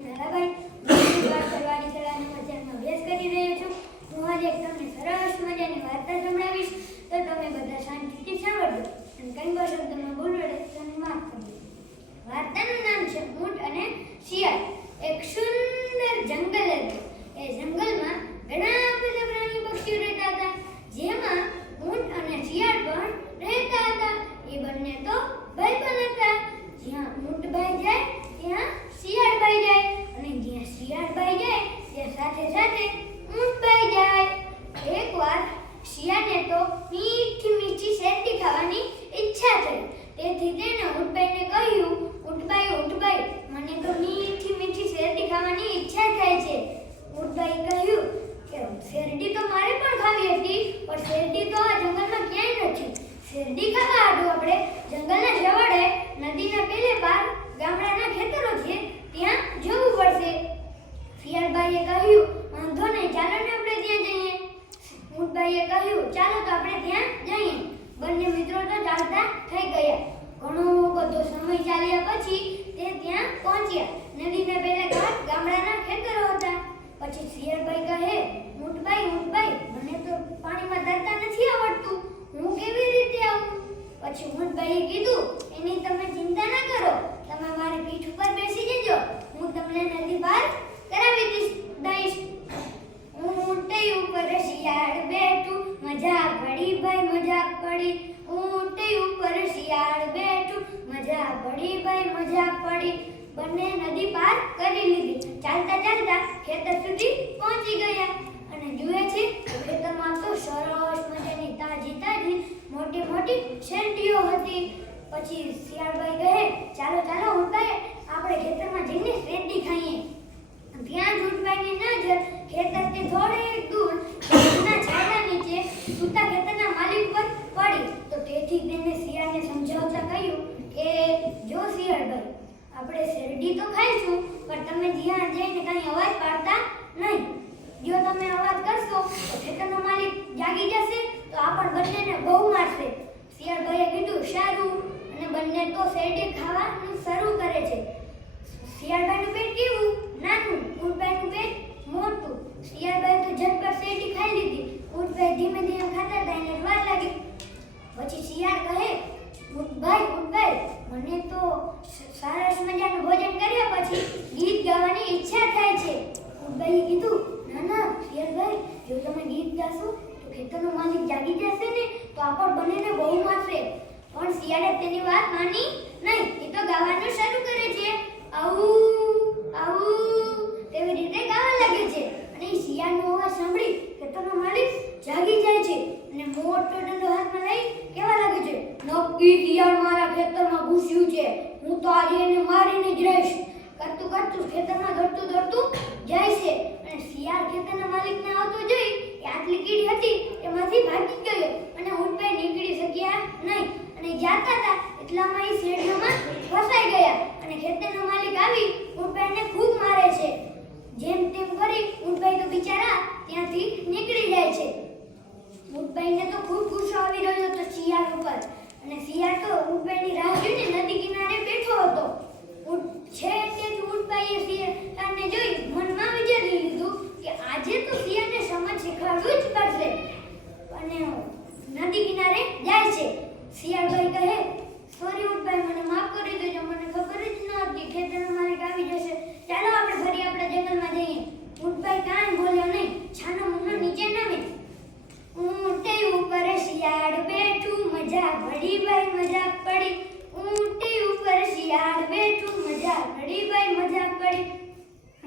નારાભાઈ સરવાળી શાળાના મજામાં અભ્યાસ કરી રહ્યો છું. હું આજે તમને સરસ મજાની વાર્તા સંભળાવીશ, તો તમે બધા શાંતિથી સાંભળજો અને કંઈ પણ શબ્દમાં ભૂલ વડે તમે માફ કરજો. વાર્તાનું નામ છે ઊંટ અને શિયાળ. એક સુંદર જંગલ હતું. એ જંગલમાં ઘણા બધા પ્રાણી પક્ષીઓ રહેતા હતા, જેમાં ઊંટ અને શિયાળ પણ રહેતા હતા. એ બંને તો ભાઈબંધ હતા. જ્યાં ઊંટ ભાઈ જાય ત્યાં શિયાળ ભાઈ જાય, અને જ્યાં શિયાળ ભાઈ જાય ત્યાં સાથે સાથે ઊંટ ભાઈ જાય. એકવાર શિયાળને તો મીઠી મીઠી શેરડી ખાવાની ઈચ્છા થઈ. તેથી તેણે ઊંટભાઈને કહ્યું, ઊંટભાઈ, મને તો મીઠી મીઠી શેરડી ખાવાની ઈચ્છા થાય છે. ઊંટભાઈ કહ્યું કે શેરડી તો મારે પણ ખાવી હતી, પણ શેરડી તો આ જંગલમાં ક્યાંય નથી. શેરડી ખાવા હાટુ આપણે જંગલના છેવાડે નદીના પેલે પાર ગામડાના ખેતરો છે ત્યાં જવું પડશે. શિયાળભાઈએ કહ્યું, વાંધો નહીં, ચાલો ને આપણે ત્યાં જઈએ. ઊંટભાઈએ કહ્યું, ચાલો તો આપણે ત્યાં જઈએ. બંને મિત્રો તો ચાલતા થઈ ગયા. ઘણો બધો સમય ચાલ્યા પછી તે ત્યાં પહોંચ્યા. નદીના પેલે ગામડાના ખેતરો હતા. પછી શિયાળભાઈ કહે, ઊંટભાઈ, મને તો પાણીમાં તરતા નથી આવડતું, હું કેવી રીતે આવું? પછી ઊંટભાઈએ કીધું, એની તમે ચિંતા ના કરો, તમે મારી પીઠ ઉપર બેસી જજો, હું તમને નદી પાર કરાવી દઈશ. ઊંટે ઉપર શિયાળ બેઠું, મજા પડી ભાઈ મજા પડી. ઊંટે ઉપર શિયાળ બેઠું, મજા પડી ભાઈ મજા પડી. બંને નદી પાર કરી લીધી. ચાલતા ચાલતા ખેતર સુધી પહોંચી ગયા અને જુએ છે કે ખેતરમાં તો સરસ મજાની તાજી મોટી મોટી શેરડીઓ હતી. પછી શિયાળભાઈ કહે, ચાલો ઊંટભાઈ, આપણે ખેતરમાં જઈને શેરડી ખાઈએ. ત્યાં જ ઊંટભાઈની નજર ખેતરથી થોડેક દૂર ખેતરના છાંયડા નીચે સૂતા ખેતરના માલિક પર પડી. તો તેથી તેને શિયાળને સમજાવતા કહ્યું કે જો શિયાળભાઈ, આપણે શેરડી તો ખાઈશું, પણ તમે જ્યાં જઈને કાંઈ અવાજ પાડતા નહીં. જો તમે અવાજ કરશો તો ખેતરનો માલિક જાગી જશે, તો આપણ બંનેને બહુ મારશે. શિયાળભાઈએ કીધું, સારું, અને બંને તો શેરડી ખાવાનું શરૂ કરે છે. શિયાળભાઈનું પેટ કેવું નાનું, ઊંટભાઈનું પેટ મોટું. શિયાળભાઈ તો ઝટપટ શેરડી ખાઈ લીધી. ઊંટભાઈ ધીમે ધીમે ખાતા હતા, એને વાર લાગી. પછી શિયાળ કહે, ઊંટભાઈ, મને તો સરસ મજાનું ભોજન કર્યા પછી ગીત ગાવાની ઈચ્છા થાય છે. ઊંટભાઈએ કીધું, ના શિયાળભાઈ, જો તમે ગીત ગાશો તો ખેતરનો માલિક જાગી જશે ને, તો આપણ બંનેને બહુ મારશે. પણ શિયાળે તેની વાત માની નહીં. એ તો ગાવાનું શરૂ કરે છે, આવું તેવી રીતે ગાવા લાગે છે. અને શિયાળનો અવાજ સાંભળી ખેતરનો માલિક જાગી જાય છે અને મોટો દંડો હાથમાં લઈ કહેવા લાગે છે, નક્કી શિયાળ મારા ખેતરમાં ઘૂસ્યું છે, હું તો આજે એને મારીને જ રહીશ. કરતું ખેતરમાં દોડતું જાય છે. અને શિયાળ ખેતરના માલિકને આવતો જોઈ કે આટલી કીડી હતી એમાંથી ભાગી ગયો અને ઊંટભાઈ નીકળી શક્યા નહીં. અને જાતા હતા એટલામાં એ શેરડીઓમાં ફસાઈ ગયા અને ખેતરનો માલિક આવી ઊંટભાઈને ખૂબ મારે છે. જેમ તેમ કરી ઊંટભાઈ તો બિચારા ત્યાંથી નીકળી જાય છે. ઊંટભાઈને તો ખૂબ ગુસ્સો આવી રહ્યો હતો શિયાળ ઉપર, અને શિયાળ તો ઊંટભાઈની રાહ જોઈને નદી કિનારે બેઠો હતો. ઊંટભાઈએ શિયાળને જોઈ મનમાં વિચારી લીધું કે આજે તો શિયાળને સમજ શીખવાડવું જ પડશે, અને નદી કિનારે જાય છે. શિયાળભાઈ કહે, સોરી ઊંટભાઈ, મને માફ કરી દેજો, મને ખબર જ ન હતી, ખેતરનો માલિક આવી જશે, ચાલો આપણે ફરી આપણા જંગલમાં જઈએ. ઊંટભાઈ કાંઈ બોલ્યો નહીં, છાનો મૂનો નીચે નમે. ઊંટે ઉપર શિયાળ બેઠું, મજા પડી ભાઈ મજા પડી. ઊંટે ઉપર શિયાળ બેઠું, મજા પડી ભાઈ મજા પડી.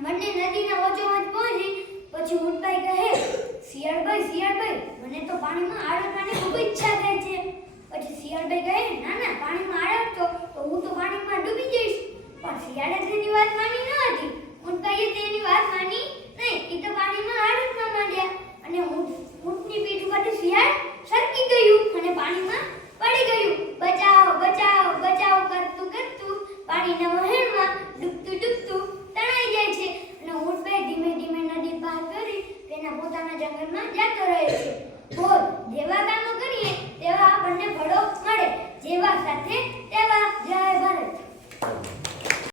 બંને નદીના વચ્ચોવચ પહોંચી. પછી ઊંટભાઈ કહે, શિયાળભાઈ, મને તો પાણીમાં આડવાની ખૂબ ઈચ્છા થાય છે. પછી શિયાળભાઈ કહે, ના, પાણીમાં આડતો તો હું તો પાણીમાં ડૂબી જઈશ. પણ શિયાળે તેની વાત માની ન હતી. ઊંટભાઈએ તેની વાત માની નહીં. એ તો પાણીમાં આડતમાં માંડ્યા અને ઊંટની પીઠ ઉપરથી શિયાળ સરકી ગયું અને પાણીમાં પડી ગયું. બચાવ કરતું પાણીના વહેણ